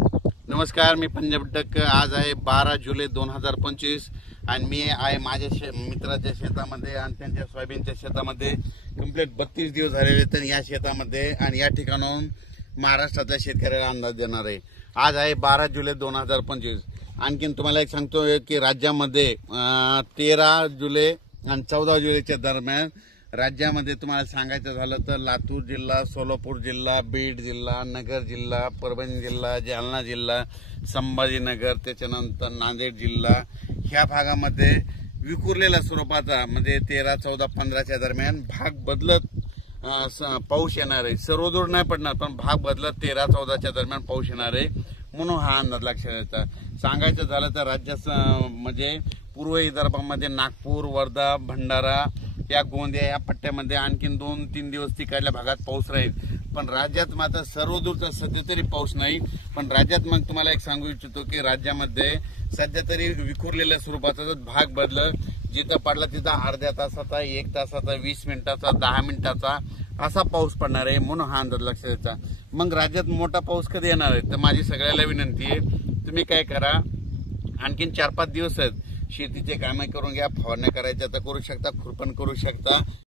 नमस्कार, मी पंजाब डक्क। आज आहे 12 जुलै 2025 आणि मी आहे माझ्या मित्राच्या शेतामध्ये आणि त्यांच्या सोयाबीनच्या शेतामध्ये। कंप्लीट 32 दिवस झालेले तर या शेतामध्ये आणि या ठिकाणाहून महाराष्ट्रातल्या शेतकऱ्याला अंदाज देणार आहे। आज आहे 12 जुलै 2025। आणखीन तुम्हाला एक सांगतो की राज्यामध्ये 13 जुलै आणि 14 जुलैच्या दरम्यान राज्यामध्ये तुम्हाला सांगायचं झालं तर लातूर जिल्हा, सोलापूर जिल्हा, बीड जिल्हा, नगर जिल्हा, परभणी जिल्हा, जालना जिल्हा, संभाजीनगर, त्याच्यानंतर नांदेड जिल्हा ह्या भागामध्ये विखुरलेल्या स्वरूपाचा म्हणजे 13, 14, 15च्या दरम्यान भाग बदलत पाऊस येणार आहे। सर्वदूर नाही पडणार पण भाग बदलत 13, 14च्या दरम्यान पाऊस येणार आहे म्हणून हा अंदाज लक्षात येतो। सांगायचं झालं तर राज्यात म्हणजे पूर्व विदर्भामध्ये नागपूर, वर्धा, भंडारा या गोंदिया या पट्ट्यामध्ये आणखीन 2-3 दिवस तिकडल्या भागात पाऊस राहील। पण राज्यात मात्र सर्वदूरचा सध्या तरी पाऊस नाही। पण राज्यात मग तुम्हाला एक सांगू इच्छितो की राज्यामध्ये सध्या तरी विखुरलेल्या स्वरूपाचा भाग बदल जिथं पडला तिथं अर्ध्या तासाचा, 1 तासाचा, 20 मिनिटाचा, 10 मिनिटाचा असा पाऊस पडणार आहे म्हणून हा अंदाज लक्षात येतो। मग राज्यात मोठा पाऊस कधी येणार आहे तर माझी सगळ्याला विनंती आहे, तुम्ही काय करा, आणखीन 4-5 दिवस आहेत शेतीचे कामे करून घ्या। फवारण्या करायच्या तर करू शकता, खुरपण करू शकता।